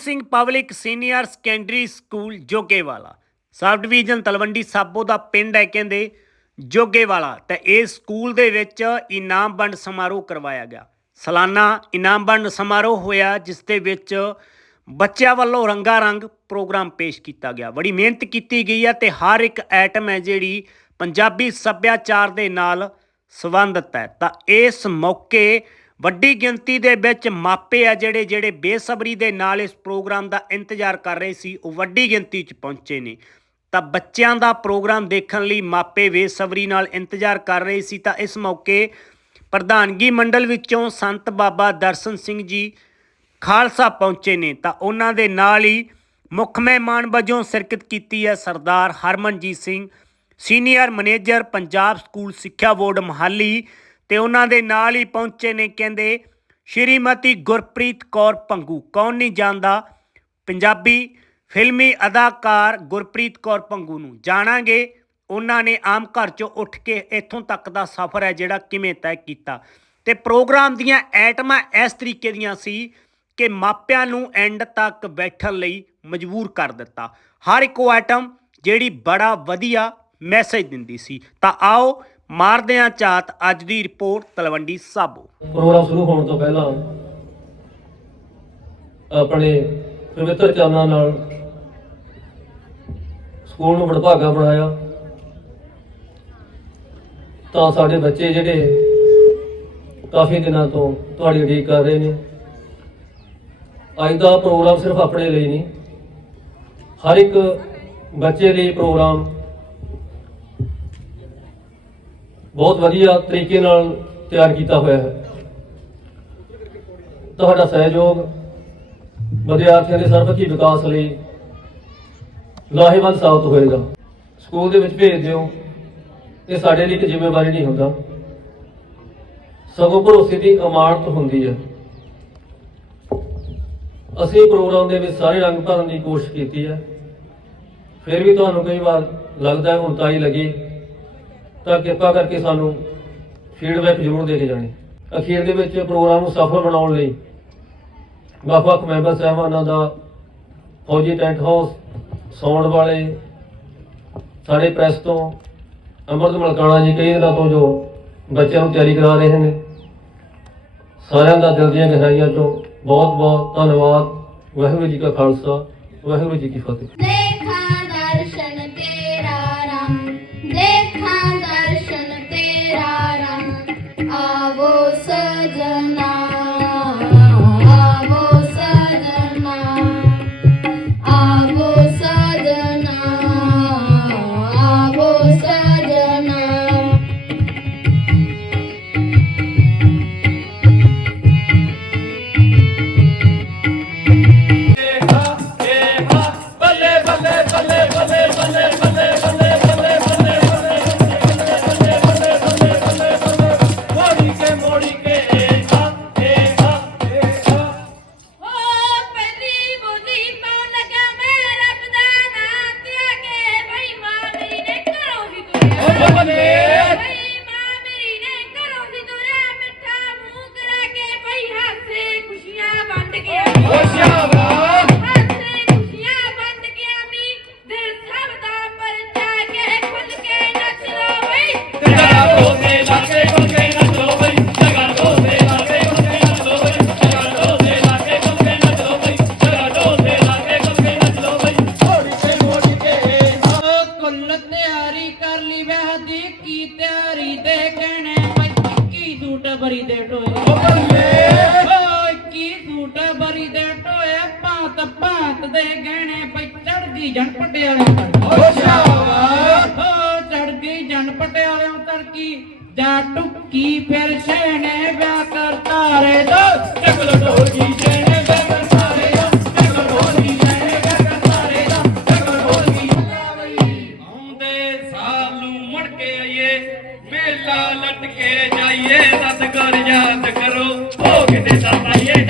Guru Singh public senior secondary school Jogewala. Sub division Talwandi Sabo ਦਾ ਪਿੰਡ ਹੈ ਕਹਿੰਦੇ ਜੋਗੇਵਾਲਾ ਤੇ ਇਸ ਸਕੂਲ ਦੇ ਵਿੱਚ ਇਨਾਮ ਵੰਡ ਸਮਾਰੋਹ ਕਰਵਾਇਆ ਗਿਆ। ਸਾਲਾਨਾ ਇਨਾਮ ਵੰਡ ਸਮਾਰੋਹ ਹੋਇਆ ਜਿਸ ਦੇ ਵਿੱਚ ਬੱਚਿਆਂ ਵੱਲੋਂ ਰੰਗਾ ਰੰਗ ਪ੍ਰੋਗਰਾਮ ਪੇਸ਼ ਕੀਤਾ ਗਿਆ। ਬੜੀ ਮਿਹਨਤ ਕੀਤੀ ਗਈ ਹੈ ਤੇ ਹਰ ਇੱਕ ਆਈਟਮ ਹੈ ਜਿਹੜੀ ਪੰਜਾਬੀ ਸੱਭਿਆਚਾਰ ਦੇ ਨਾਲ ਸੰਬੰਧਿਤ ਹੈ। ਤਾਂ ਇਸ ਮੌਕੇ ਵੱਡੀ ਗਿਣਤੀ ਦੇ ਵਿੱਚ ਮਾਪੇ ਆ ਜਿਹੜੇ ਜਿਹੜੇ ਬੇਸਬਰੀ ਦੇ ਨਾਲ ਇਸ ਪ੍ਰੋਗਰਾਮ ਦਾ ਇੰਤਜ਼ਾਰ ਕਰ ਰਹੇ ਸੀ, ਉਹ ਵੱਡੀ ਗਿਣਤੀ 'ਚ ਪਹੁੰਚੇ ਨੇ। ਤਾਂ ਬੱਚਿਆਂ ਦਾ ਪ੍ਰੋਗਰਾਮ ਦੇਖਣ ਲਈ ਮਾਪੇ ਬੇਸਬਰੀ ਨਾਲ ਇੰਤਜ਼ਾਰ ਕਰ ਰਹੇ ਸੀ, ਤਾਂ ਇਸ ਮੌਕੇ ਪ੍ਰਧਾਨਗੀ ਮੰਡਲ ਵਿੱਚੋਂ ਸੰਤ ਬਾਬਾ ਦਰਸ਼ਨ ਸਿੰਘ ਜੀ ਖਾਲਸਾ ਪਹੁੰਚੇ ਨੇ। ਤਾਂ ਉਹਨਾਂ ਦੇ ਨਾਲ ਹੀ ਮੁੱਖ ਮਹਿਮਾਨ ਵਜੋਂ ਸ਼ਿਰਕਤ ਕੀਤੀ ਹੈ Sardar Harmanjit Singh, senior manager, Punjab school ਸਿੱਖਿਆ ਬੋਰਡ ਮਹਾਲੀ ਤੇ ਉਹਨਾਂ ਦੇ ਨਾਲ ਹੀ ਪਹੁੰਚੇ ਨੇ, ਕਹਿੰਦੇ, ਸ਼੍ਰੀਮਤੀ ਗੁਰਪ੍ਰੀਤ ਕੌਰ ਪੰਗੂ, ਕੌਣ ਨਹੀਂ ਜਾਣਦਾ? ਪੰਜਾਬੀ ਫਿਲਮੀ ਅਦਾਕਾਰ ਗੁਰਪ੍ਰੀਤ ਕੌਰ ਪੰਗੂ ਨੂੰ ਜਾਣਾਂਗੇ। ਉਹਨਾਂ ਨੇ ਆਮ ਘਰ ਚੋਂ ਉੱਠ ਕੇ ਇੱਥੋਂ ਤੱਕ ਦਾ ਸਫ਼ਰ ਹੈ ਜਿਹੜਾ ਕਿਵੇਂ ਤੈਅ ਕੀਤਾ। ਤੇ ਪ੍ਰੋਗਰਾਮ ਦੀਆਂ ਐਟਮਾਂ ਇਸ ਤਰੀਕੇ ਦੀਆਂ ਸੀ ਕਿ ਮਾਪਿਆਂ ਨੂੰ ਐਂਡ ਤੱਕ ਬੈਠਣ ਲਈ ਮਜਬੂਰ ਕਰ ਦਿੱਤਾ। ਹਰ ਇੱਕ ਉਹ ਆਈਟਮ ਜਿਹੜੀ ਬੜਾ ਵਧੀਆ ਮੈਸੇਜ ਦਿੰਦੀ ਸੀ। ਤਾਂ ਆਓ ਮਾਰਦੇ ਹਾਂ ਝਾਤ ਅੱਜ ਦੀ ਰਿਪੋਰਟ ਤਲਵੰਡੀ ਸਾਬੋ। ਪ੍ਰੋਗਰਾਮ ਸ਼ੁਰੂ ਹੋਣ ਤੋਂ ਪਹਿਲਾਂ ਆਪਣੇ ਪਵਿੱਤਰ ਚਰਨਾਂ ਨਾਲ ਸਕੂਲ ਨੂੰ ਵਡਭਾਗਾ ਬਣਾਇਆ। ਤਾਂ ਸਾਡੇ ਬੱਚੇ ਜਿਹੜੇ ਕਾਫੀ ਦਿਨਾਂ ਤੋਂ ਤੁਹਾਡੀ ਉਡੀਕ ਕਰ ਰਹੇ ਨੇ। ਅੱਜ ਦਾ ਪ੍ਰੋਗਰਾਮ ਸਿਰਫ ਆਪਣੇ ਲਈ ਨਹੀਂ, ਹਰ ਇੱਕ ਬੱਚੇ ਲਈ ਪ੍ਰੋਗਰਾਮ ਬਹੁਤ ਵਧੀਆ ਤਰੀਕੇ ਨਾਲ ਤਿਆਰ ਕੀਤਾ ਹੋਇਆ ਹੈ। ਤੁਹਾਡਾ ਸਹਿਯੋਗ ਵਿਦਿਆਰਥੀਆਂ ਦੇ ਸਰਬੱਤੀ ਵਿਕਾਸ ਲਈ ਲਾਹੇਵੰਦ ਸਾਬਤ ਹੋਏਗਾ। ਸਕੂਲ ਦੇ ਵਿੱਚ ਭੇਜ ਦਿਓ। ਇਹ ਸਾਡੇ ਲਈ ਇੱਕ ਜ਼ਿੰਮੇਵਾਰੀ ਨਹੀਂ ਹੁੰਦਾ। ਸਗੋਂ ਭਰੋਸੇ ਦੀ ਅਮਾਨਤ ਹੁੰਦੀ ਹੈ। ਅਸੀਂ ਪ੍ਰੋਗਰਾਮ ਦੇ ਵਿੱਚ ਸਾਰੇ ਰੰਗ ਭਰਨ ਦੀ ਕੋਸ਼ਿਸ਼ ਕੀਤੀ ਹੈ। ਫਿਰ ਵੀ ਤੁਹਾਨੂੰ ਕਈ ਵਾਰ ਲੱਗਦਾ ਹੈ, ਹੁਣ ਤਾਂ ਹੀ ਲੱਗੀ। ਤਾਂ ਕਿਰਪਾ ਕਰਕੇ ਸਾਨੂੰ ਫੀਡਬੈਕ ਜ਼ਰੂਰ ਦੇ ਕੇ ਜਾਣੀ। ਅਖੀਰ ਦੇ ਵਿੱਚ ਪ੍ਰੋਗਰਾਮ ਨੂੰ ਸਫਲ ਬਣਾਉਣ ਲਈ ਵੱਖ-ਵੱਖ ਮੈਂਬਰ ਸਾਹਿਬਾਨਾਂ ਦਾ ਫੌਜੀ ਟੈਂਟ ਹਾਊਸ ਸਾਊਂਡ ਵਾਲੇ, ਸਾਡੇ ਪ੍ਰੈਸ ਤੋਂ ਅਮਰਤ ਮਲਕਾਣਾ ਜੀ, ਕਈ ਦਿਨਾਂ ਤੋਂ ਜੋ ਬੱਚਿਆਂ ਨੂੰ ਤਿਆਰੀ ਕਰਾ ਰਹੇ ਨੇ, ਸਾਰਿਆਂ ਦਾ ਦਿਲ ਦੀਆਂ ਗਹਿਰਾਈਆਂ ਤੋਂ ਬਹੁਤ-ਬਹੁਤ ਧੰਨਵਾਦ। ਵਾਹਿਗੁਰੂ ਜੀ ਕਾ ਖਾਲਸਾ, ਵਾਹਿਗੁਰੂ ਜੀ ਕੀ ਫਤਿਹ। ਗਈ ਜਨ ਪਟਿਆਲੇ ਓ ਚੜ ਗਈ ਜਨ ਪਟਿਆਲੇ ਤੜਕੀ ਜਾ ਟੁੱਕੀ ਫਿਰ ਛੇਣੇ ਵਿਆਹ ਕਰ ਤਾਰੇ ਦੋ। ਚਕਲ ਢੋਲ ਗਈ ਛੇਣੇ ਵਿਆਹ ਕਰ ਤਾਰੇ ਦੋ। ਚਕਲ ਢੋਲ ਗਈ ਛੇਣੇ ਵਿਆਹ ਕਰ ਤਾਰੇ ਦੋ। ਚਕਲ ਢੋਲ ਗਈ ਆਉਂਦੇ ਸਾਲ ਨੂੰ ਮੁੜ ਕੇ ਆਈਏ ਮੇਲਾ ਲਟ ਕੇ ਜਾਈਏ। ਸਤਿਗੁਰ ਯਾਦ ਕਰੋ। ਹੋ ਕਿਤੇ ਦਾ ਪਾਈਏ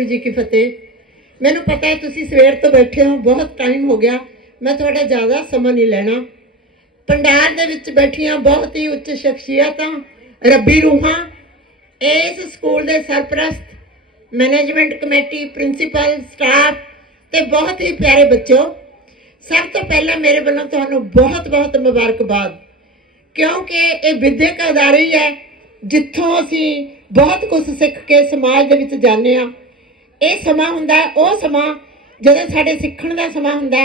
ਵਾਹਿਗੁਰੂ ਜੀ ਕੀ ਫਤਿਹ। ਮੈਨੂੰ ਪਤਾ ਹੈ ਤੁਸੀਂ ਸਵੇਰ ਤੋਂ ਬੈਠੇ ਹੋ, ਬਹੁਤ ਟਾਈਮ ਹੋ ਗਿਆ। ਮੈਂ ਤੁਹਾਡਾ ਜ਼ਿਆਦਾ ਸਮਾਂ ਨਹੀਂ ਲੈਣਾ। ਪੰਡਾਰ ਦੇ ਵਿੱਚ ਬੈਠੀਆਂ ਬਹੁਤ ਹੀ ਉੱਚ ਸ਼ਖਸੀਅਤਾਂ, ਰੱਬੀ ਰੂਹਾਂ, ਇਸ ਸਕੂਲ ਦੇ ਸਰਪ੍ਰਸਤ, ਮੈਨੇਜਮੈਂਟ ਕਮੇਟੀ, ਪ੍ਰਿੰਸੀਪਲ, ਸਟਾਫ ਤੇ ਬਹੁਤ ਹੀ ਪਿਆਰੇ ਬੱਚੋ। ਸਭ ਤੋਂ ਪਹਿਲਾਂ ਮੇਰੇ ਵੱਲੋਂ ਤੁਹਾਨੂੰ ਬਹੁਤ-ਬਹੁਤ ਮੁਬਾਰਕਬਾਦ। ਕਿਉਂਕਿ ਇਹ ਵਿਦਿਅਕ ਅਦਾਰੇ ਹੀ ਹੈ, ਜਿੱਥੋਂ ਅਸੀਂ ਬਹੁਤ ਕੁਝ ਸਿੱਖ ਕੇ ਸਮਾਜ ਦੇ ਵਿੱਚ ਜਾਂਦੇ ਆ ਇਹ ਸਮਾਂ ਹੁੰਦਾ ਉਹ ਸਮਾਂ ਜਦੋਂ ਸਾਡੇ ਸਿੱਖਣ ਦਾ ਸਮਾਂ ਹੁੰਦਾ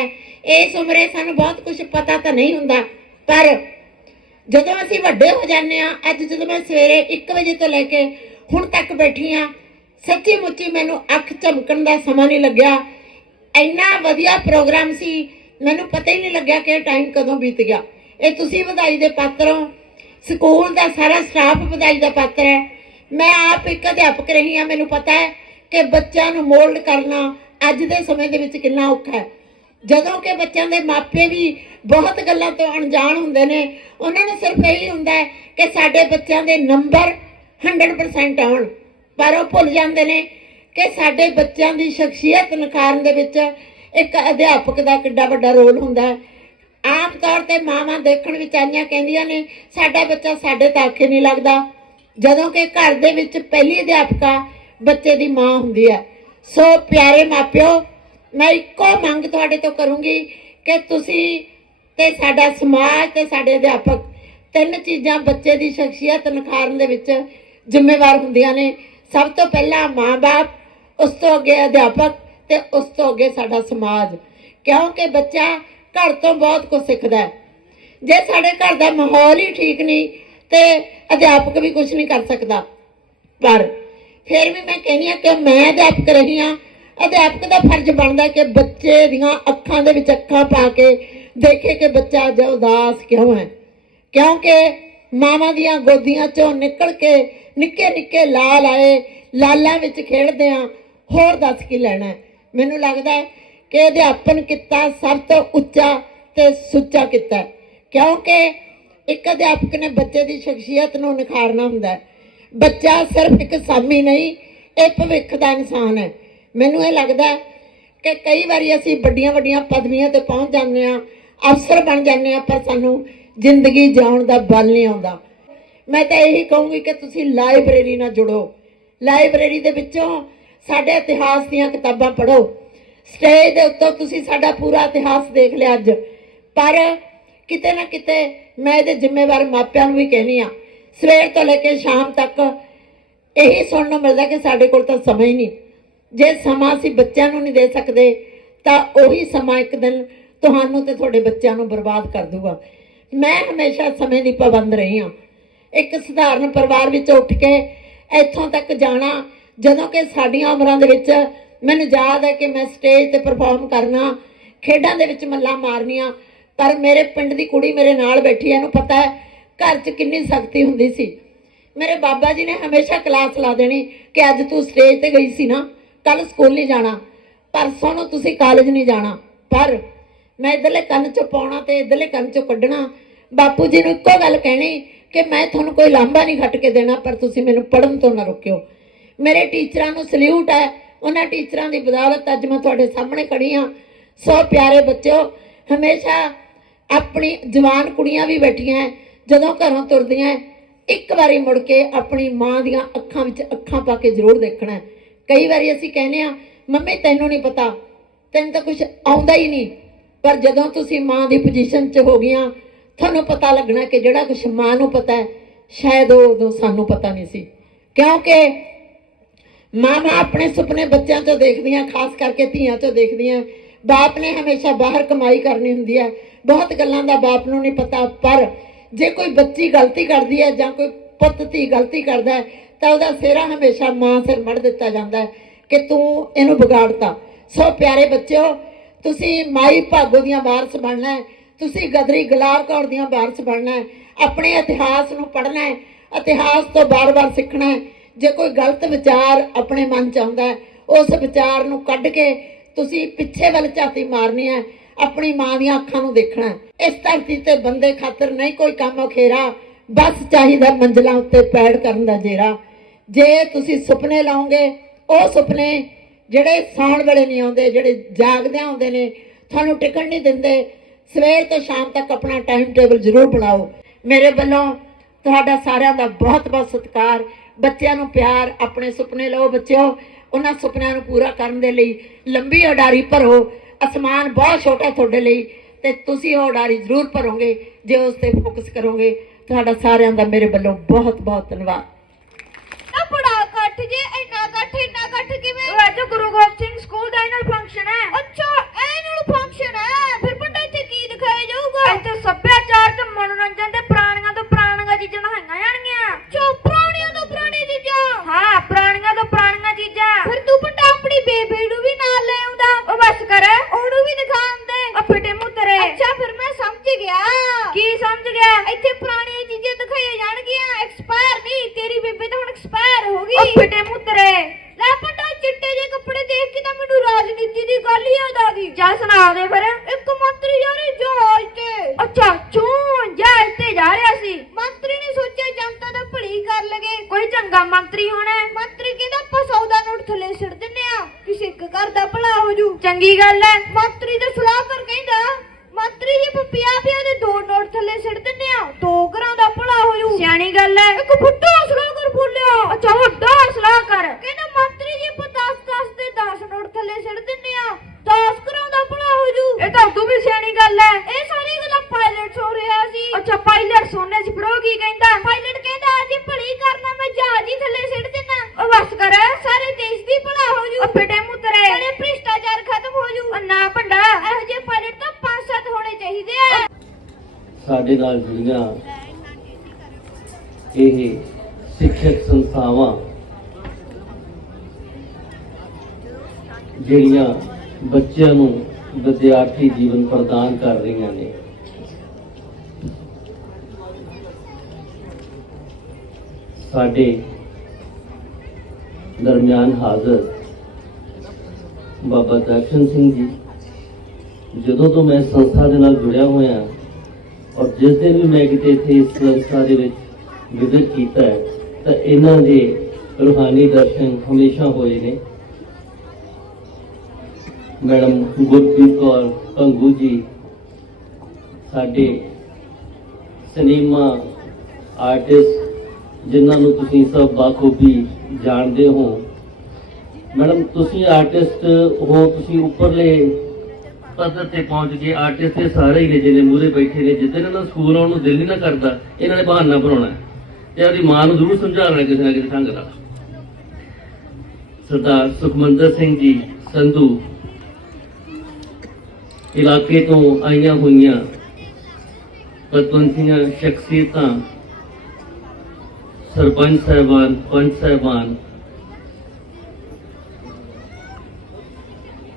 ਇਸ ਉਮਰੇ ਸਾਨੂੰ ਬਹੁਤ ਕੁਝ ਪਤਾ ਤਾਂ ਨਹੀਂ ਹੁੰਦਾ, ਪਰ ਜਦੋਂ ਅਸੀਂ ਵੱਡੇ ਹੋ ਜਾਂਦੇ ਆ ਅੱਜ ਜਦੋਂ ਮੈਂ ਸਵੇਰੇ 1 ਵਜੇ ਤੋਂ ਲੈ ਕੇ ਹੁਣ ਤੱਕ ਬੈਠੀ ਆ ਸੱਚੀ ਮੁੱਚੀ ਮੈਨੂੰ ਅੱਖ ਝਮਕਣ ਦਾ ਸਮਾਂ ਨਹੀਂ ਲੱਗਿਆ। ਇੰਨਾ ਵਧੀਆ ਪ੍ਰੋਗਰਾਮ ਸੀ, ਮੈਨੂੰ ਪਤਾ ਹੀ ਨਹੀਂ ਲੱਗਿਆ ਕਿ ਟਾਈਮ ਕਦੋਂ ਬੀਤ ਗਿਆ। ਇਹ ਤੁਸੀਂ ਵਧਾਈ ਦੇ ਪਾਤਰ ਹੋ। ਸਕੂਲ ਦਾ ਸਾਰਾ ਸਟਾਫ ਵਧਾਈ ਦਾ ਪਾਤਰ ਹੈ। ਮੈਂ ਆਪ ਇੱਕ ਅਧਿਆਪਕ ਰਹੀ ਹਾਂ, ਮੈਨੂੰ ਪਤਾ ਹੈ ਕਿ ਬੱਚਿਆਂ ਨੂੰ ਮੋਲਡ ਕਰਨਾ ਅੱਜ ਦੇ ਸਮੇਂ ਦੇ ਵਿੱਚ ਕਿੰਨਾ ਔਖਾ ਹੈ। ਜਦੋਂ ਕਿ ਬੱਚਿਆਂ ਦੇ ਮਾਪੇ ਵੀ ਬਹੁਤ ਗੱਲਾਂ ਤੋਂ ਅਣਜਾਣ ਹੁੰਦੇ ਨੇ, ਉਹਨਾਂ ਨੂੰ ਸਿਰਫ ਇਹੀ ਹੁੰਦਾ ਹੈ ਕਿ ਸਾਡੇ ਬੱਚਿਆਂ ਦੇ ਨੰਬਰ 100% ਆਉਣ। ਪਰ ਉਹ ਭੁੱਲ ਜਾਂਦੇ ਨੇ ਕਿ ਸਾਡੇ ਬੱਚਿਆਂ ਦੀ ਸ਼ਖਸੀਅਤ ਨਿਖਾਰਨ ਦੇ ਵਿੱਚ ਇੱਕ ਅਧਿਆਪਕ ਦਾ ਕਿੱਡਾ ਵੱਡਾ ਰੋਲ ਹੁੰਦਾ ਹੈ। ਆਮ ਤੌਰ ਤੇ ਮਾਵਾਂ ਦੇਖਣ ਵਿੱਚ ਆਈਆਂ ਕਹਿੰਦੀਆਂ ਨੇ, ਸਾਡਾ ਬੱਚਾ ਸਾਡੇ ਤਾਂ ਆਖੇ ਨਹੀਂ ਲੱਗਦਾ। ਜਦੋਂ ਕਿ ਘਰ ਦੇ ਵਿੱਚ ਪਹਿਲੀ ਅਧਿਆਪਕਾ ਬੱਚੇ ਦੀ ਮਾਂ ਹੁੰਦੀ ਹੈ। ਸੋ ਪਿਆਰੇ ਮਾਪਿਓ, ਮੈਂ ਇੱਕੋ ਮੰਗ ਤੁਹਾਡੇ ਤੋਂ ਕਰੂੰਗੀ ਕਿ ਤੁਸੀਂ ਤੇ ਸਾਡਾ ਸਮਾਜ ਤੇ ਸਾਡੇ ਅਧਿਆਪਕ ਤਿੰਨ ਚੀਜ਼ਾਂ ਬੱਚੇ ਦੀ ਸ਼ਖਸੀਅਤ, ਨਿਖਾਰਨ ਦੇ ਵਿੱਚ ਜ਼ਿੰਮੇਵਾਰ ਹੁੰਦੀਆਂ ਨੇ। ਸਭ ਤੋਂ ਪਹਿਲਾਂ ਮਾਂ-ਬਾਪ, ਉਸ ਤੋਂ ਅੱਗੇ ਅਧਿਆਪਕ ਤੇ ਉਸ ਤੋਂ ਅੱਗੇ ਸਾਡਾ ਸਮਾਜ। ਕਿਉਂਕਿ ਬੱਚਾ ਘਰ ਤੋਂ ਬਹੁਤ ਕੁਝ ਸਿੱਖਦਾ ਹੈ। ਜੇ ਸਾਡੇ ਘਰ ਦਾ ਮਾਹੌਲ ਹੀ ਠੀਕ ਨਹੀਂ ਤੇ ਅਧਿਆਪਕ ਵੀ ਕੁਝ ਨਹੀਂ ਕਰ ਸਕਦਾ। ਪਰ ਫਿਰ ਵੀ ਮੈਂ ਕਹਿੰਦੀ ਹਾਂ ਕਿ ਮੈਂ ਅਧਿਆਪਕ ਰਹੀ ਹਾਂ। ਅਧਿਆਪਕ ਦਾ ਫਰਜ਼ ਬਣਦਾ ਕਿ ਬੱਚੇ ਦੀਆਂ ਅੱਖਾਂ ਦੇ ਵਿੱਚ ਅੱਖਾਂ ਪਾ ਕੇ ਦੇਖੇ ਕਿ ਬੱਚਾ ਅੱਜ ਉਦਾਸ ਕਿਉਂ ਹੈ। ਕਿਉਂਕਿ ਮਾਵਾਂ ਦੀਆਂ ਗੋਦੀਆਂ ਚੋਂ ਨਿਕਲ ਕੇ ਨਿੱਕੇ ਨਿੱਕੇ ਲਾਲ ਆਏ, ਲਾਲਾਂ ਵਿੱਚ ਖੇਡਦੇ ਆ ਹੋਰ ਦੱਸ ਕੀ ਲੈਣਾ ਮੈਨੂੰ ਲੱਗਦਾ ਕਿ ਅਧਿਆਪਨ ਕੀਤਾ ਸਭ ਤੋਂ ਉੱਚਾ ਤੇ ਸੁੱਚਾ ਕੀਤਾ ਕਿਉਂਕਿ ਇੱਕ ਅਧਿਆਪਕ ਨੇ ਬੱਚੇ ਦੀ ਸ਼ਖਸੀਅਤ ਨੂੰ ਨਿਖਾਰਨਾ ਹੁੰਦਾ ਹੈ। ਬੱਚਾ ਸਿਰਫ ਇੱਕ ਸਾਮੀ ਨਹੀਂ, ਇਹ ਭਵਿੱਖ ਦਾ ਇਨਸਾਨ ਹੈ। ਮੈਨੂੰ ਇਹ ਲੱਗਦਾ ਕਿ ਕਈ ਵਾਰੀ ਅਸੀਂ ਵੱਡੀਆਂ ਵੱਡੀਆਂ ਪਦਵੀਆਂ ਤੇ ਪਹੁੰਚ ਜਾਂਦੇ ਆ ਅਫਸਰ ਬਣ ਜਾਂਦੇ ਆ ਪਰ ਸਾਨੂੰ ਜ਼ਿੰਦਗੀ ਜਿਉਣ ਦਾ ਬਲ ਨਹੀਂ ਆਉਂਦਾ। ਮੈਂ ਤਾਂ ਇਹੀ ਕਹੂੰਗੀ ਕਿ ਤੁਸੀਂ ਲਾਇਬ੍ਰੇਰੀ ਨਾਲ ਜੁੜੋ। ਲਾਇਬ੍ਰੇਰੀ ਦੇ ਵਿੱਚੋਂ ਸਾਡੇ ਇਤਿਹਾਸ ਦੀਆਂ ਕਿਤਾਬਾਂ ਪੜ੍ਹੋ। ਸਟੇਜ ਦੇ ਉੱਤੇ ਤੁਸੀਂ ਸਾਡਾ ਪੂਰਾ ਇਤਿਹਾਸ ਦੇਖ ਲਿਆ ਅੱਜ। ਪਰ ਕਿਤੇ ਨਾ ਕਿਤੇ ਮੈਂ ਇਹਦੇ ਜ਼ਿੰਮੇਵਾਰ ਮਾਪਿਆਂ ਨੂੰ ਵੀ ਕਹਿਣੀ ਆ ਸਵੇਰ ਤੋਂ ਲੈ ਕੇ ਸ਼ਾਮ ਤੱਕ ਇਹੀ ਸੁਣਨ ਨੂੰ ਮਿਲਦਾ ਕਿ ਸਾਡੇ ਕੋਲ ਤਾਂ ਸਮਾਂ ਹੀ ਨਹੀਂ। ਜੇ ਸਮਾਂ ਅਸੀਂ ਬੱਚਿਆਂ ਨੂੰ ਨਹੀਂ ਦੇ ਸਕਦੇ, ਤਾਂ ਉਹੀ ਸਮਾਂ ਇੱਕ ਦਿਨ ਤੁਹਾਨੂੰ ਤੇ ਤੁਹਾਡੇ ਬੱਚਿਆਂ ਨੂੰ ਬਰਬਾਦ ਕਰ ਦੂਗਾ। ਮੈਂ ਹਮੇਸ਼ਾ ਸਮੇਂ ਦੀ ਪਾਬੰਦ ਰਹੀ ਹਾਂ। ਇੱਕ ਸਧਾਰਨ ਪਰਿਵਾਰ ਵਿੱਚ ਉੱਠ ਕੇ ਇੱਥੋਂ ਤੱਕ ਜਾਣਾ, ਜਦੋਂ ਕਿ ਸਾਡੀਆਂ ਉਮਰਾਂ ਦੇ ਵਿੱਚ ਮੈਨੂੰ ਯਾਦ ਹੈ ਕਿ ਮੈਂ ਸਟੇਜ ਤੇ ਪਰਫਾਰਮ ਕਰਨਾ, ਖੇਡਾਂ ਦੇ ਵਿੱਚ ਮੱਲਾਂ ਮਾਰਨੀਆਂ, ਪਰ ਮੇਰੇ ਪਿੰਡ ਦੀ ਕੁੜੀ ਮੇਰੇ ਨਾਲ ਬੈਠੀ ਹੈ, ਇਹਨੂੰ ਪਤਾ ਹੈ ਘਰ 'ਚ ਕਿੰਨੀ ਸਖਤੀ ਹੁੰਦੀ ਸੀ। ਮੇਰੇ ਬਾਬਾ ਜੀ ਨੇ ਹਮੇਸ਼ਾ ਕਲਾਸ ਲਾ ਦੇਣੀ ਕਿ ਅੱਜ ਤੂੰ ਸਟੇਜ ਤੇ ਗਈ ਸੀ ਨਾ ਕੱਲ ਸਕੂਲ ਨਹੀਂ ਜਾਣਾ, ਪਰਸੋਂ ਨੂੰ ਤੁਸੀਂ ਕਾਲਜ ਨਹੀਂ ਜਾਣਾ। ਪਰ ਮੈਂ ਇਧਰਲੇ ਕੰਨ ਚੋਂ ਪਾਉਣਾ ਤੇ ਇਧਰਲੇ ਕੰਨ ਚੋਂ ਕੱਢਣਾ, ਬਾਪੂ ਜੀ ਨੂੰ ਇੱਕੋ ਗੱਲ ਕਹਿਣੀ ਕਿ ਮੈਂ ਤੁਹਾਨੂੰ ਕੋਈ ਲਾਂਭਾ ਨਹੀਂ ਖੱਟ ਕੇ ਦੇਣਾ, ਪਰ ਤੁਸੀਂ ਮੈਨੂੰ ਪੜਨ ਤੋਂ ਨਾ ਰੋਕਿਓ। ਮੇਰੇ ਟੀਚਰਾਂ ਨੂੰ ਸਲੂਟ ਹੈ, ਉਹਨਾਂ ਟੀਚਰਾਂ ਦੀ ਬਦੌਲਤ ਅੱਜ ਮੈਂ ਤੁਹਾਡੇ ਸਾਹਮਣੇ ਖੜੀ ਹਾਂ। ਸੋ ਪਿਆਰੇ ਬੱਚਿਓ, ਹਮੇਸ਼ਾ ਆਪਣੀ ਜਵਾਨ ਕੁੜੀਆਂ ਵੀ ਬੈਠੀਆਂ ਜਦੋਂ ਘਰੋਂ ਤੁਰਦੀਆਂ ਇੱਕ ਵਾਰੀ ਮੁੜ ਕੇ ਆਪਣੀ ਮਾਂ ਦੀਆਂ ਅੱਖਾਂ ਵਿੱਚ ਅੱਖਾਂ ਪਾ ਕੇ ਜ਼ਰੂਰ ਦੇਖਣਾ ਕਈ ਵਾਰੀ ਅਸੀਂ ਕਹਿੰਦੇ ਆ ਮੰਮੀ, ਤੈਨੂੰ ਨਹੀਂ ਪਤਾ, ਤੈਨੂੰ ਤਾਂ ਕੁਝ ਆਉਂਦਾ ਹੀ ਨਹੀਂ ਪਰ ਜਦੋਂ ਤੁਸੀਂ ਮਾਂ ਦੀ ਪੋਜੀਸ਼ਨ 'ਚ ਹੋ ਗਈਆਂ, ਤੁਹਾਨੂੰ ਪਤਾ ਲੱਗਣਾ ਕਿ ਜਿਹੜਾ ਕੁਝ ਮਾਂ ਨੂੰ ਪਤਾ ਹੈ ਸ਼ਾਇਦ ਉਹ ਉਦੋਂ ਸਾਨੂੰ ਪਤਾ ਨਹੀਂ ਸੀ। ਕਿਉਂਕਿ ਮਾਂ ਆਪਣੇ ਸੁਪਨੇ ਬੱਚਿਆਂ 'ਚੋਂ ਦੇਖਦੀਆਂ, ਖਾਸ ਕਰਕੇ ਧੀਆਂ 'ਚੋਂ ਦੇਖਦੀਆਂ। ਬਾਪ ਨੇ ਹਮੇਸ਼ਾ ਬਾਹਰ ਕਮਾਈ ਕਰਨੀ ਹੁੰਦੀ ਹੈ ਬਹੁਤ ਗੱਲਾਂ ਦਾ ਬਾਪ ਨੂੰ ਨਹੀਂ ਪਤਾ, ਪਰ ਜੇ ਕੋਈ ਬੱਚੀ ਗਲਤੀ ਕਰਦੀ ਹੈ ਜਾਂ ਕੋਈ ਪੁੱਤ ਧੀ ਗਲਤੀ ਕਰਦਾ ਹੈ, ਤਾਂ ਉਹਦਾ ਸਿਹਰਾ ਹਮੇਸ਼ਾ ਮਾਂ ਸਿਰ ਮੜ ਦਿੱਤਾ ਜਾਂਦਾ ਹੈ ਕਿ ਤੂੰ ਇਹਨੂੰ ਵਿਗਾੜਤਾ। ਸੋ ਪਿਆਰੇ ਬੱਚਿਓ, ਤੁਸੀਂ ਮਾਈ ਭਾਗੋ ਦੀਆਂ ਵਾਰਸ ਬਣਨਾ ਹੈ, ਤੁਸੀਂ ਗਦਰੀ ਗੁਲਾਬ ਕੌਰ ਦੀਆਂ ਵਾਰਸ ਬਣਨਾ ਹੈ, ਆਪਣੇ ਇਤਿਹਾਸ ਨੂੰ ਪੜ੍ਹਨਾ ਹੈ, ਇਤਿਹਾਸ ਤੋਂ ਬਾਰ-ਬਾਰ ਸਿੱਖਣਾ ਹੈ। ਜੇ ਕੋਈ ਗਲਤ ਵਿਚਾਰ ਆਪਣੇ ਮਨ ਚ ਆਉਂਦਾ ਉਸ ਵਿਚਾਰ ਨੂੰ ਕੱਢ ਕੇ ਤੁਸੀਂ ਪਿੱਛੇ ਵੱਲ ਝਾਤੀ ਮਾਰਨੀ ਹੈ ਆਪਣੀ ਮਾਂ ਦੀਆਂ ਅੱਖਾਂ ਨੂੰ ਦੇਖਣਾ ਇਸ ਧਰਤੀ ਤੇ ਬੰਦੇ ਖਾਤਰ ਨਹੀਂ ਕੋਈ ਕੰਮ ਅਖੇਰਾ। ਬਸ ਚਾਹੀਦਾ ਮੰਜ਼ਲਾਂ ਉੱਤੇ ਪੈੜ ਕਰਨ ਦਾ ਜੇਰਾ। ਜੇ ਤੁਸੀਂ ਸੁਪਨੇ ਲਾਓਗੇ, ਉਹ ਸੁਪਨੇ ਜਿਹੜੇ ਸੌਣ ਵੇਲੇ ਨਹੀਂ ਆਉਂਦੇ, ਜਿਹੜੇ ਜਾਗਦੇ ਆਉਂਦੇ ਨੇ, ਤੁਹਾਨੂੰ ਟਿਕਣ ਨਹੀਂ ਦਿੰਦੇ। ਸਵੇਰ ਤੋਂ ਸ਼ਾਮ ਤੱਕ ਆਪਣਾ ਟਾਈਮ ਟੇਬਲ ਜ਼ਰੂਰ ਬਣਾਓ। ਮੇਰੇ ਵੱਲੋਂ ਤੁਹਾਡਾ ਸਾਰਿਆਂ ਦਾ ਬਹੁਤ ਬਹੁਤ ਸਤਿਕਾਰ। ਬੱਚਿਆਂ ਨੂੰ ਪਿਆਰ, ਆਪਣੇ ਸੁਪਨੇ ਲਓ ਬੱਚਿਓ। ਉਹਨਾਂ ਸੁਪਨਿਆਂ ਨੂੰ ਪੂਰਾ ਕਰਨ ਦੇ ਲਈ ਲੰਬੀ ਉਡਾਰੀ ਭਰੋ। ਅਸਮਾਨ ਬਹੁਤ ਛੋਟਾ ਤੁਹਾਡੇ ਲਈ ਤੇ ਤੁਸੀਂ ਉਹ ਉਡਾਰੀ ਜ਼ਰੂਰ ਭਰੋਗੇ ਜੇ ਉਸ ਤੇ ਫੋਕਸ ਕਰੋਗੇ। ਤੁਹਾਡਾ ਸਾਰਿਆਂ ਦਾ ਮੇਰੇ ਵੱਲੋਂ ਬਹੁਤ ਬਹੁਤ ਧੰਨਵਾਦ। ਨਾ ਬੜਾ ਇਕੱਠ ਜੇ ਇੰਨਾ ਇਕੱਠ ਇੰਨਾ ਇਕੱਠ ਕਿਵੇਂ? ਉਹ ਅੱਜ ਗੁਰੂ ਗੋਬਿੰਦ ਸਿੰਘ ਸਕੂਲ ਦਾ ਐਨੂਅਲ ਫੰਕਸ਼ਨ ਹੈ। ਅੱਛਾ ਐਨੂਅਲ ਫੰਕਸ਼ਨ ਹੈ। ਫਿਰ ਪਤਾ ਇੱਥੇ ਕੀ ਦਿਖਾਇਆ ਜਾਊਗਾ? ਇੱਥੇ ਸੱਭਿਆਚਾਰ ਤੇ ਮਨੋਰੰਜਨ ਤੇ ਪੁਰਾਣੀਆਂ ਤੋਂ ਪੁਰਾਣੀਆਂ ਚੀਜ਼ਾਂ ਦਿਖਾਈਆਂ ਜਾਣਗੀਆਂ ਅੱਛਾ ਪੁਰਾਣੀਆਂ ਤੋਂ ਪੁਰਾਣੀਆਂ ਚੀਜ਼ਾਂ ਹਾਂ ਪੁਰਾਣੀਆਂ ਤੋਂ ਪੁਰਾਣੀਆਂ ਚੀਜ਼ਾਂ ਫਿਰ ਤੂੰ ਪਟਾ ਆਪਣੀ ਬੇਬੀ ਨੂੰ ਵੀ ਨਾਲ ਲੈ ਆਉਂਦਾ ਉਹ ਬਸ ਕਰ ਉਹਨੂੰ ਵੀ ਦਿਖਾਉਂਦੇ ਉਹ ਫਿੱਟੇ ਮੁੱਤਰੇ ਅੱਛਾ ਫਿਰ ਮੈਂ ਸਮਝ ਗਿਆ ਕੀ ਸਮਝ ਗਿਆ? ਇੱਥੇ ਪੁਰਾਣੀਆਂ ਚੀਜ਼ਾਂ ਦਿਖਾਈਆਂ ਜਾਣਗੀਆਂ ਐਕਸਪਾਇਰ ਨਹੀਂ ਤੇਰੀ ਬੇਬੇ ਤਾਂ ਹੁਣ ਐਕਸਪਾਇਰ ਹੋ ਗਈ ਉਹ ਫਿੱਟੇ ਮੁੱਤਰੇ ਲੈ ਪਟਾ ਚਿੱਟੇ ਜਿਹੇ ਕੱਪੜੇ ਦੇਖ ਕੇ ਤਾਂ ਮੈਨੂੰ ਰਾਜਨੀਤੀ ਦੀ ਗੱਲ ਹੀ ਯਾਦ ਆ ਗਈ ਜਾ ਸੁਣਾ ਦੇ ਫਿਰ ਇੱਕ ਮੰਤਰੀ ਜਾ ਰਿਹਾ ਜਹਾਜ਼ ਤੇ ਅੱਛਾ ਚੂੰ ਜਹਾਜ਼ ਤੇ ਜਾ ਰਿਹਾ ਸੀ ਮੰਤਰੀ ਨੇ ਸੋਚਿਆ ਜਨਤਾ ਦਾ ਭਲੀ ਕਰ ਲਗੇ ਕੋਈ ਚੰਗਾ ਮੰਤਰੀ ਹੋਣਾ ਹੈ। ਮੰਤਰੀ ਕਹਿੰਦਾ ਆਪਾਂ 100 ਦਾ ਨੋਟ ਥੱਲੇ ਸਿੱਟ ਦਿੰਨੇ ਆ ਕਿਸੇ ਇੱਕ ਘਰ ਦਾ ਭਲਾ ਹੋ ਜੂ ਚੰਗੀ ਗੱਲ ਹੈ ਮੰਤਰੀ ਦੇ ਸਲਾਹ ਕਰ ਕਹਿੰਦਾ ਮੰਤਰੀ ਜੀ ਪਪਿਆ ਪਿਆ ਦੇ ਦੋ ਨੋਟ ਥੱਲੇ ਸਿੱਟ ਦਿੰਨੇ ਆ ਦੋ ਘਰਾਂ ਦਾ ਭਲਾ ਹੋ ਜੂ ਸਿਆਣੀ ਗੱਲ ਹੈ ਇੱਕ ਬੁੱਢਾ ਸਲਾਹ ਕਰ ਬੋਲਿਆ ਅੱਛਾ ਵੱਡਾ ਸਲਾਹ ਕਰ ਕਹਿੰਦਾ ਮੰਤਰੀ ਜੀ ਆਪਾਂ 10 10 ਦੇ 10 ਨੋਟ ਥੱਲੇ ਸਿੱਟ ਦਿੰਨੇ ਆ 10 ਘਰਾਂ ਦਾ ਭਲਾ ਹੋ ਜੂ ਇਹ ਤਾਂ ਤੂੰ ਵੀ ਸਿਆਣੀ ਗੱਲ ਹੈ ਇਹ ਸਾਰੀ ਗੱਲਾਂ ਪਾਇਲਟ ਹੋ ਰਿਹਾ ਸੀ ਅੱਛਾ ਪਾਇਲਟ ਸੋਨੇ ਚ ਬਰੋ ਕੀ ਕਹਿੰਦਾ ਪਾਇਲਟ ਕਹਿੰਦਾ ਅੱਜ ਭਲੀ ਕਰਨਾ ਮੈਂ ਜਹਾਜ਼ ਹੀ ਥੱਲੇ ਸਿੱਟ ਦਿੰਨਾ ਉਹ ਬਸ ਕਰ ਸਾਰੇ ਦੇਸ਼ ਦੀ ਭਲਾ ਹੋ ਜੂ ਉਹ ਬੇਟੇ ਮੁੱਤਰੇ ਸਾਰੇ ਭ੍ਰਿਸ਼ਟਾਚਾਰ ਖਤਮ ਹੋ ਜੂ ਉਹ ਨਾ ਭੰਡਾ ਇਹੋ ਜਿਹੇ ਪਾਇਲਟ ਤਾਂ ਪੰਜ ਸੱਤ ਹੋਣੇ ਚਾਹੀਦੇ ਆ ਸਾਡੇ ਨਾਲ ਜੁੜੀਆਂ ਇਹ ਸਿੱਖਿਅਕ ਸੰਸਥਾਵਾਂ ਜਿਹੜੀਆਂ ਬੱਚਿਆਂ ਨੂੰ ਵਿਦਿਆਰਥੀ ਜੀਵਨ ਪ੍ਰਦਾਨ ਕਰ ਰਹੀਆਂ ਨੇ। ਸਾਡੇ ਦਰਮਿਆਨ ਹਾਜ਼ਰ ਬਾਬਾ ਦਰਸ਼ਨ ਸਿੰਘ ਜੀ, ਜਦੋਂ ਤੋਂ ਮੈਂ ਸੰਸਥਾ ਦੇ ਨਾਲ ਜੁੜਿਆ ਹੋਇਆ ਔਰ ਜਿਸ ਦਿਨ ਵੀ ਮੈਂ ਕਿਤੇ ਇੱਥੇ ਇਸ ਸੰਸਥਾ ਦੇ ਵਿੱਚ ਵਿਜ਼ਿਟ ਕੀਤਾ ਹੈ, ਤਾਂ ਇਹਨਾਂ ਦੇ ਰੂਹਾਨੀ ਦਰਸ਼ਨ ਹਮੇਸ਼ਾ ਹੋਏ ਨੇ। ਮੈਡਮ ਗੁਰਪ੍ਰੀਤ ਕੌਰ ਪੰਗੂ ਜੀ, ਸਾਡੇ ਸਿਨੇਮਾ ਆਰਟਿਸਟ, ਜਿਨ੍ਹਾਂ ਨੂੰ ਤੁਸੀਂ ਸਭ ਬਾਖੂਬੀ ਜਾਣਦੇ ਹੋ। ਮੈਡਮ, ਤੁਸੀਂ ਆਰਟਿਸਟ ਹੋ, ਤੁਸੀਂ ਉੱਪਰਲੇ ਪੱਧਰ ਤੇ ਪਹੁੰਚ ਗਏ ਆਰਟਿਸਟ ਤੇ ਸਾਰੇ ਹੀ ਨੇ ਜਿਹੜੇ ਮੂਰੇ ਬੈਠੇ ਨੇ ਜਿੱਦਾਂ ਇਹਨਾਂ ਦਾ ਸਕੂਲ ਆਉਣ ਨੂੰ ਦਿਲ ਨਹੀਂ ਨਾ ਕਰਦਾ, ਇਹਨਾਂ ਨੇ ਬਹਾਨਾ ਬਣਾਉਣਾ ਤੇ ਆਪਣੀ ਮਾਂ ਨੂੰ ਜ਼ਰੂਰ ਸਮਝਾਉਣਾ ਕਿਸੇ ਨਾ ਕਿਸੇ ਢੰਗ ਨਾਲ। ਸਰਦਾਰ ਸੁਖਮੰਦਰ ਸਿੰਘ ਜੀ, ਸੰਧੂ, ਇਲਾਕੇ ਤੋਂ ਆਈਆਂ ਹੋਈਆਂ ਪਤਵੰਤੀਆਂ ਸ਼ਖਸੀਅਤਾਂ, ਸਰਪੰਚ ਸਾਹਿਬਾਨ, ਪੰਚ ਸਾਹਿਬਾਨ,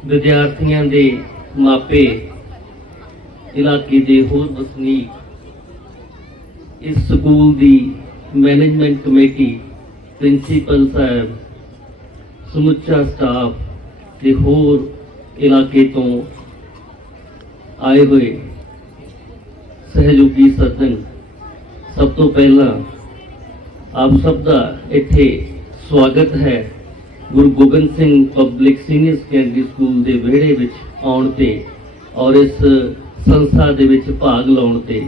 ਵਿਦਿਆਰਥੀਆਂ ਦੇ ਮਾਪੇ, ਇਲਾਕੇ ਦੇ ਹੋਰ ਵਸਨੀਕ, ਇਸ ਸਕੂਲ ਦੀ ਮੈਨੇਜਮੈਂਟ ਕਮੇਟੀ ਪ੍ਰਿੰਸੀਪਲ ਸਾਹਿਬ, ਸਮੁੱਚਾ ਸਟਾਫ ਤੇ ਹੋਰ ਇਲਾਕੇ ਤੋਂ ਆਏ ਹੋਏ ਸਹਿਯੋਗੀ ਸੱਜਣ। ਸਭ ਤੋਂ ਪਹਿਲਾਂ ਆਪ ਸਭ ਦਾ ਇੱਥੇ ਸਵਾਗਤ ਹੈ। Guru Gobind Singh public senior secondary school ਦੇ ਵਿਹੜੇ ਵਿੱਚ ਆਉਣ ਤੇ ਔਰ ਇਸ ਸੰਸਥਾ ਦੇ ਵਿੱਚ ਭਾਗ ਲਾਉਣ ਤੇ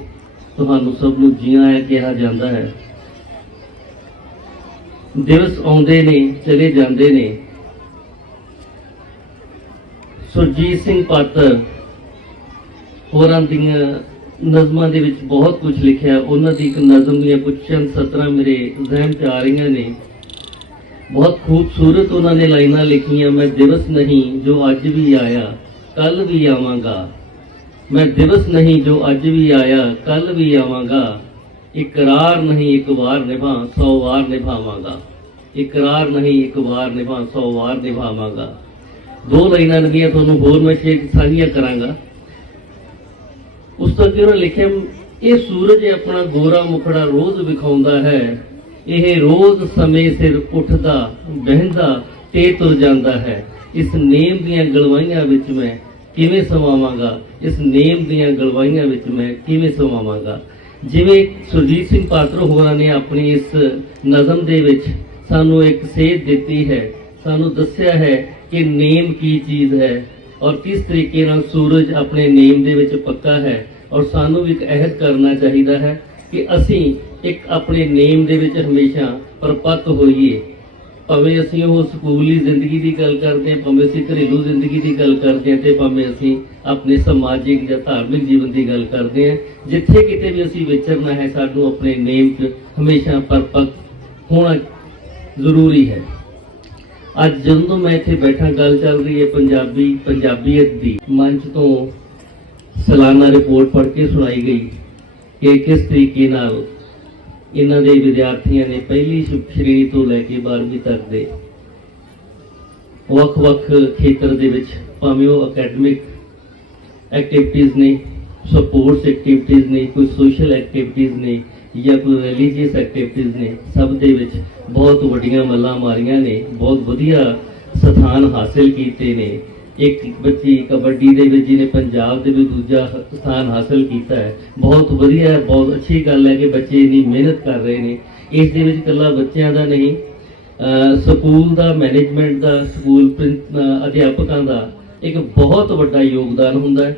ਤੁਹਾਨੂੰ ਸਭ ਨੂੰ ਜੀ ਆਇਆਂ ਕਿਹਾ ਜਾਂਦਾ ਹੈ। ਦਿਵਸ ਆਉਂਦੇ ਨੇ, ਚਲੇ ਜਾਂਦੇ ਨੇ। ਸੁਰਜੀਤ ਸਿੰਘ ਪਾਤਰ ਹੋਰਾਂ ਦੀਆਂ ਨਜ਼ਮਾਂ ਦੇ ਵਿੱਚ ਬਹੁਤ ਕੁਝ ਲਿਖਿਆ। ਉਹਨਾਂ ਦੀ ਇੱਕ ਨਜ਼ਮ ਦੀਆਂ ਕੁਝ ਚੰਦ ਸਤਰਾਂ ਮੇਰੇ ਜ਼ਿਹਨ 'ਚ ਆ ਰਹੀਆਂ ਨੇ। ਬਹੁਤ ਖੂਬਸੂਰਤ ਉਹਨਾਂ ਨੇ ਲਾਈਨਾਂ ਲਿਖੀਆਂ, ਮੈਂ ਦਿਵਸ ਨਹੀਂ ਜੋ ਅੱਜ ਵੀ ਆਇਆ ਕੱਲ ਵੀ ਆਵਾਂਗਾ। ਮੈਂ ਦਿਵਸ ਨਹੀਂ ਜੋ ਅੱਜ ਵੀ ਆਇਆ ਕੱਲ ਵੀ ਆਵਾਂਗਾ। ਇਕਰਾਰ ਨਹੀਂ ਇੱਕ ਵਾਰ ਨਿਭਾ 100 ਵਾਰ ਨਿਭਾਵਾਂਗਾ। ਇਕਰਾਰ ਨਹੀਂ ਇੱਕ ਵਾਰ ਨਿਭਾ 100 ਵਾਰ ਨਿਭਾਵਾਂਗਾ। ਦੋ ਲਾਈਨਾਂ ਦੀਆਂ ਤੁਹਾਨੂੰ ਹੋਰ ਮੈਂ ਛੇ ਸਾਂਝੀਆਂ ਕਰਾਂਗਾ। ਉਸ ਤੋਂ ਅੱਗੇ ਉਹਨਾਂ ਲਿਖਿਆ, ਇਹ ਸੂਰਜ ਆਪਣਾ ਗੋਰਾ ਮੁਖੜਾ ਰੋਜ਼ ਵਿਖਾਉਂਦਾ ਹੈ ਇਹ ਰੋਜ਼ ਸਮੇਂ ਸਿਰ ਉੱਠਦਾ, ਬਹਿੰਦਾ ਤੇ ਤੁਰ ਜਾਂਦਾ ਹੈ। ਇਸ ਨੇਮ ਦੀਆਂ ਗਲਵਾਈਆਂ ਵਿੱਚ ਮੈਂ ਕਿਵੇਂ ਸਮਾਵਾਂਗਾ? ਇਸ ਨੇਮ ਦੀਆਂ ਗਲਵਾਈਆਂ ਵਿੱਚ ਮੈਂ ਕਿਵੇਂ ਸਮਾਵਾਂਗਾ? ਜਿਵੇਂ ਸੁਰਜੀਤ ਸਿੰਘ ਪਾਤਰ ਹੋਰਾਂ ਨੇ ਆਪਣੀ ਇਸ ਨਜ਼ਮ ਦੇ ਵਿੱਚ ਸਾਨੂੰ ਇੱਕ ਸੇਧ ਦਿੱਤੀ ਹੈ। ਸਾਨੂੰ ਦੱਸਿਆ ਹੈ ਕਿ ਨੇਮ ਕੀ ਚੀਜ਼ ਹੈ ਔਰ ਕਿਸ ਤਰੀਕੇ ਨਾਲ ਸੂਰਜ ਆਪਣੇ ਨੇਮ ਦੇ ਵਿੱਚ ਪੱਕਾ ਹੈ। ਔਰ ਸਾਨੂੰ ਵੀ ਇੱਕ ਅਹਿਦ ਕਰਨਾ ਚਾਹੀਦਾ ਹੈ ਕਿ ਅਸੀਂ ਇੱਕ ਆਪਣੇ ਨੇਮ ਦੇ ਵਿੱਚ ਹਮੇਸ਼ਾ ਪਰਪੱਕ ਹੋਈਏ। ਭਾਵੇਂ ਅਸੀਂ ਉਹ ਸਕੂਲੀ ਜ਼ਿੰਦਗੀ ਦੀ ਗੱਲ ਕਰਦੇ ਹਾਂ, ਭਾਵੇਂ ਅਸੀਂ ਘਰੇਲੂ ਜ਼ਿੰਦਗੀ ਦੀ ਗੱਲ ਕਰਦੇ ਹਾਂ ਤੇ ਭਾਵੇਂ ਅਸੀਂ ਆਪਣੇ ਸਮਾਜਿਕ ਜਾਂ ਧਾਰਮਿਕ ਜੀਵਨ ਦੀ ਗੱਲ ਕਰਦੇ ਹਾਂ, ਜਿੱਥੇ ਕਿਤੇ ਵੀ ਅਸੀਂ ਵਿਚਰਨਾ ਹੈ, ਸਾਨੂੰ ਆਪਣੇ ਨੇਮ 'ਚ ਹਮੇਸ਼ਾ ਪਰਪੱਕ ਹੋਣਾ ਜ਼ਰੂਰੀ ਹੈ। ਅੱਜ ਜਦੋਂ ਮੈਂ ਇੱਥੇ ਬੈਠਾ, ਗੱਲ ਚੱਲ ਰਹੀ ਹੈ ਪੰਜਾਬੀ, ਪੰਜਾਬੀਅਤ ਦੀ। ਮੰਚ ਤੋਂ ਸਾਲਾਨਾ ਰਿਪੋਰਟ ਪੜ੍ਹ ਕੇ ਸੁਣਾਈ ਗਈ ਕਿ ਕਿਸ ਤਰੀਕੇ ਨਾਲ ਇਹਨਾਂ ਦੇ ਵਿਦਿਆਰਥੀਆਂ ਨੇ ਪਹਿਲੀ ਸ਼੍ਰੇਣੀ ਤੋਂ ਲੈ ਕੇ 12ਵੀਂ ਤੱਕ ਦੇ ਵੱਖ-ਵੱਖ ਖੇਤਰ ਦੇ ਵਿੱਚ ਭਾਵੇਂ ਉਹ ਅਕੈਡਮਿਕ ਐਕਟੀਵਿਟੀਜ਼ ਨੇ ਸਪੋਰਟਸ ਐਕਟੀਵਿਟੀਜ਼ ਨੇ, ਕੋਈ ਸੋਸ਼ਲ ਐਕਟੀਵਿਟੀਜ਼ ਨੇ ਜਾਂ ਕੋਈ ਰਿਲੀਜੀਅਸ ਐਕਟੀਵਿਟੀਜ਼ ਨੇ, ਸਭ ਦੇ ਵਿੱਚ ਬਹੁਤ ਵੱਡੀਆਂ ਮੱਲਾਂ ਮਾਰੀਆਂ ਨੇ, ਬਹੁਤ ਵਧੀਆ ਸਥਾਨ ਹਾਸਿਲ ਕੀਤੇ ਨੇ। ਇੱਕ ਬੱਚੀ ਕਬੱਡੀ ਦੇ ਵਿੱਚ ਜਿਹਨੇ ਪੰਜਾਬ ਦੇ ਵਿੱਚ ਦੂਜਾ ਸਥਾਨ ਹਾਸਿਲ ਕੀਤਾ ਹੈ। ਬਹੁਤ ਵਧੀਆ ਹੈ, ਬਹੁਤ ਅੱਛੀ ਗੱਲ ਹੈ ਕਿ ਬੱਚੇ ਇੰਨੀ ਮਿਹਨਤ ਕਰ ਰਹੇ ਨੇ। ਇਸ ਦੇ ਵਿੱਚ ਇਕੱਲਾ ਬੱਚਿਆਂ ਦਾ ਨਹੀਂ ਸਕੂਲ ਦਾ ਮੈਨੇਜਮੈਂਟ ਦਾ, ਸਕੂਲ ਪ੍ਰਿੰ- ਅਧਿਆਪਕਾਂ ਦਾ ਇੱਕ ਬਹੁਤ ਵੱਡਾ ਯੋਗਦਾਨ ਹੁੰਦਾ ਹੈ।